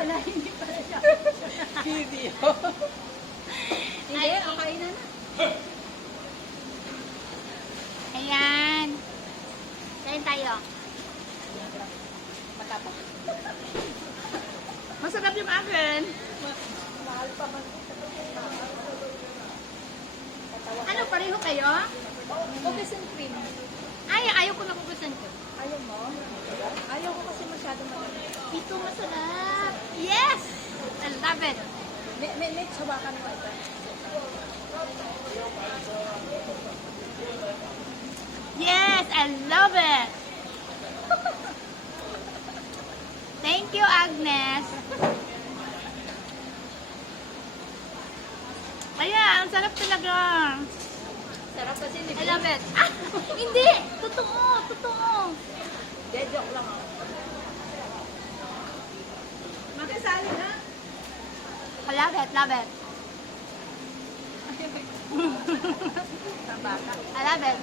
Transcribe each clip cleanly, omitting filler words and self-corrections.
pala, hindi pala siya. Video. Hindi, akain na na. Ayan. Kain tayo. Matapos. Masarap yung akin. Mahal pa man. Ano, pareho kayo? Cookies and cream. Ay, ayaw ko na kukusan ko. Ayaw mo? Ayaw ko kasi masyado malamig. Ito masarap. Yes! I love it. May tsawakan mo ito. Yes, I love it. Thank you, Agnes. Ayan, ang sarap talaga. Sarap kasi ni I love it. Ah, hindi. Totoo, totoo. joke lang ako. Makisali na. I love it, love it. Tabaka. I love it.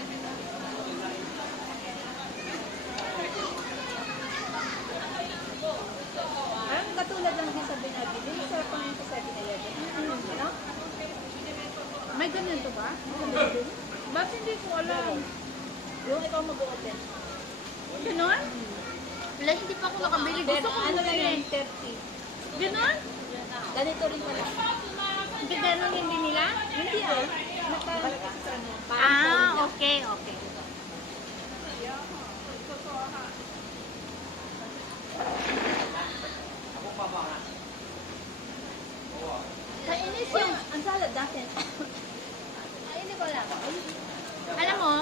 Parang katulad lang din sa binabili. Sarap pang yung sa binayabili. Ano? May ganyan to ba? Ba't hindi ko alam? Yung ikaw mag-open. Ganon? Wala, hindi pa ako nakabili. Then, Gusto ko ano lang bumili. yung 30. Ganon? Ganito rin pala. Hindi ganon hindi nila? Hindi ah. Nakalagay kasi sa ano. Parang Ah, phone lang. okay, okay. Kainis yung, Ang salad natin. ay, hindi ko alam. Alam mo,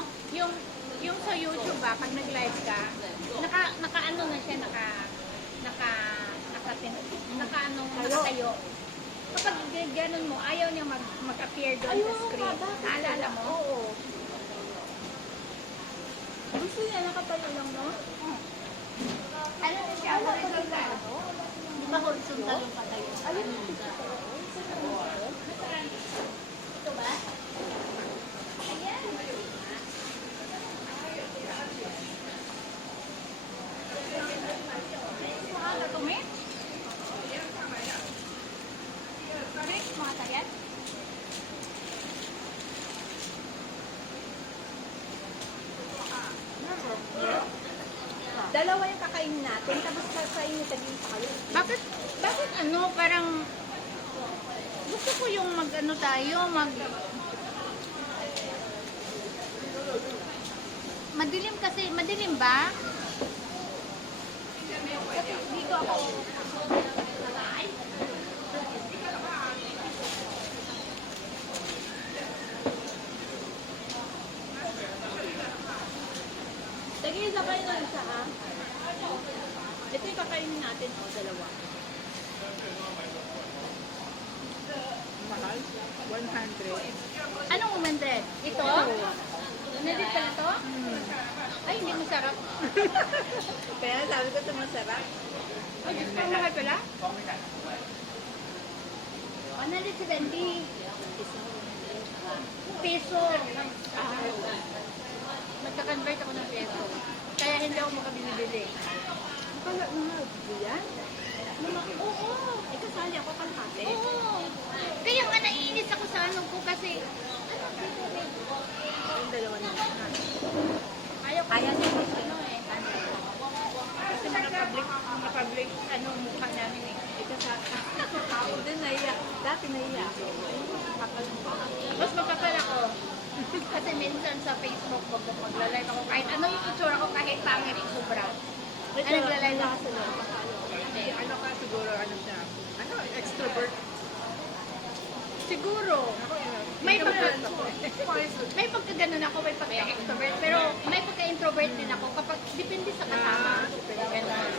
yung sa YouTube ba, pag nag-live ka, naka-ano na siya, nakatayo. Kapag ganun mo, ayaw niya mag-appear doon sa screen. Naalala mo? Oo. Gusto niya, nakatayo lang, no? Ano siya? Horizontal. Di ba horizontal yung patayo? Ayun. Ito ba? Ayan. Mahal ito, Mitch? Mitch, mga tayat? Dalawa yung kakainin natin, tapos kakainin yung tag-isa kayo. Bakit ano, parang gusto ko yung mag-ano tayo, madilim kasi, madilim ba? Dito ako. Tag-isa kayo ng isa, ha? Ito yung kakainin natin, o, dalawa. Mahal? 100. Anong umandred? Ito? Umandred pala to? Ay, hindi masarap. Kaya sabi ko ito masarap. Ay, Diyos ko, mahal pala? 170 peso. Magka-convert ako ng peso. Kaya hindi ako makabinibili. Akala mo nga, yan? Oo. Eh, kasali ako kalahati. Oo. Kaya nga naiinis ako sa ano ko kasi Yung dalawa na. ayaw ko Kaya kasi niya. ano eh. Kasi mga public ano mukha namin eh. Ito sa ako din naiya. Dati naiya ako. Kapal mo. Mas makapal ako. Kasi minsan sa Facebook magla-live ako kahit ano yung itsura ko kahit pangit yung sobra. Ito, naglalay lang. ako sila. Ano ka siguro, ano siya? Ano, extrovert? Siguro. May may pagkaganon ako, may pagka-extrovert, pero may pagka-introvert din ako kapag depende sa kasama. Ganon.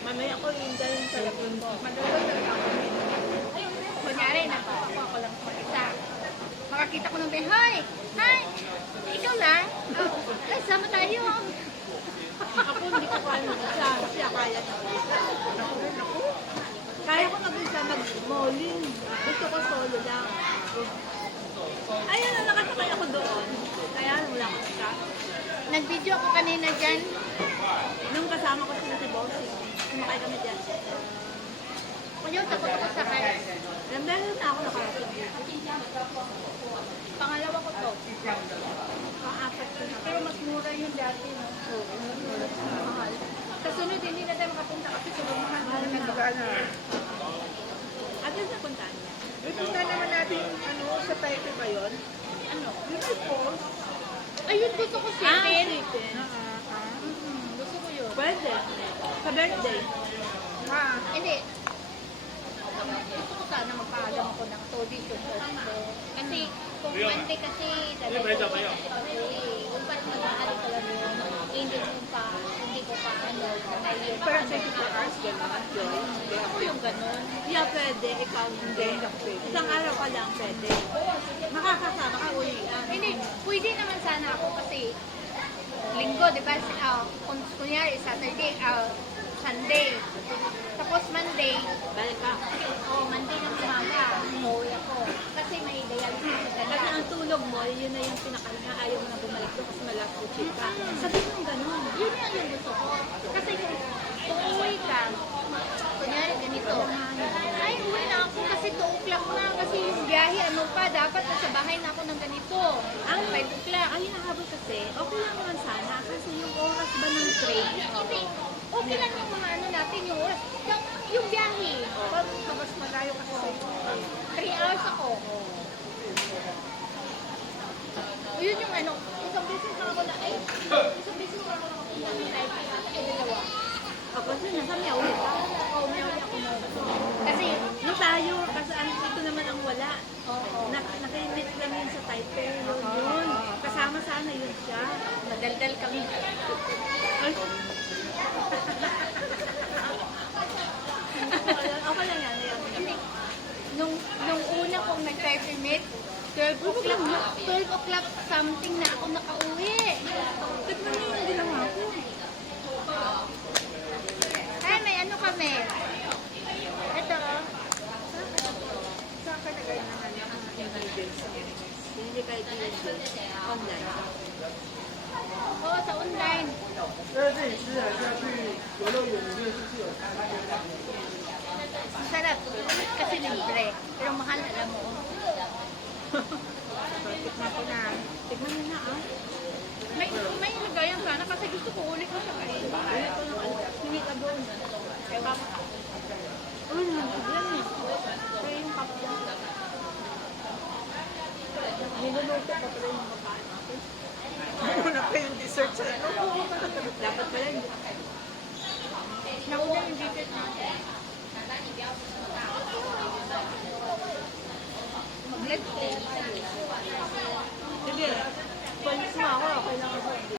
Mamaya ko yung galing sa labon ko. Madulog talaga ako. Kunyari, ako lang mag-isa. Makakita ko ng hi! Hi! Ikaw lang? Oh, ay, sama tayo. Ako hindi ko kaya mag-isa. Siya kaya na. Kaya ko mag-isa mag-malling. Gusto ko solo lang. Ayun na, nakasakay ako doon. Kaya wala akong isa. Nag-video ako kanina dyan. Nung kasama ko sila si Bossing, sumakay kami dyan. Ngayon, takot ako sakay. Ilang beses na ako nakarating dito. Pangalawa ko to. Pang-apat ko na. Pero mas mura yung dati, no? Oo, Mahal. Sa sunod, hindi na tayo makapunta kasi sobrang mahal. Mahal na. Magkano? At least napuntahan niya. May punta naman natin yung sa Taipei ba yun? Ano? Yung may falls. Ayun, gusto ko Ah, chicken. chicken. Gusto ko yun. Pwede. Sa birthday. Ha? Hindi. Gusto ko sana magpaalam ako ng toddy yung first ko. Kasi kung Monday kasi dalawa ko kasi kung ba't mag-aali talaga yun, hindi ko pa ano, ngayon. Pero 24 hours gano'n. Gusto ko yung ganun. Yeah, pwede. Ikaw hindi. Isang araw ka lang pwede. Makakasama ka uli lang. Hindi, pwede naman sana ako kasi linggo, di ba? Kunyari, Saturday, Sunday. Tapos Monday, Balik ka. Monday ng umaga, umuwi ako. Kasi may dialysis sa Kasi dala. ang tulog mo, yun na yung pinakalinga. Ayaw mo na bumalik doon kasi malapit ka. Sabi mo ganun. Yun yung gusto ko. Kasi kung uwi ka, kunyari ganito, ay uwi na ako kasi 2 o'clock na. Kasi yung biyahe, ano pa, dapat nasa bahay na ako ng ganito. Ang 5 o'clock. Ang hinahabol kasi, okay lang naman sana. Kasi yung oras ba ng train, Hindi, okay lang yung mga ano natin, yung oras. Yung biyahe. Mas malayo kasi sa iyo. 3 hours ako. Yun yung ano, isang beses na ako na, isang beses na ako nakapunta ng Taipei, dalawa. o kasi nasa may ulit ka. Oo, may uli ako na. Kasi, Nung tayo, kasi ang ito naman ang wala. oo, Nakainit lang yun sa Taipei. Yun. Kasama sana yun siya. madaldal kami. Ay. Okay lang yan. Hindi. Nung una kong nag-Taipei meet, 12 o'clock something na ako nakauwi. Tignan mo yung ginawa ko. Ay, may ano kami. Ito, Saan ka nagay naman yung ingredients? Hindi kahit yun. Online. oo, sa online. Masarap. Kasi libre. Pero mahal, alam mo. Tikman ko na. Tignan mo na ah. May lagayan sana kasi gusto ko ulit ko siya kain. Ulit ko lang alam. Hindi ka doon. Ewan ko. Uy, nagsiglan eh. Kaya yung kapya. Niluluto pa pala yung makain natin. Muna pa yung dessert sa ano. Dapat pala hindi. Nauna yung dessert natin. Mag-let's Sige, palis mo ako. Okay lang ako.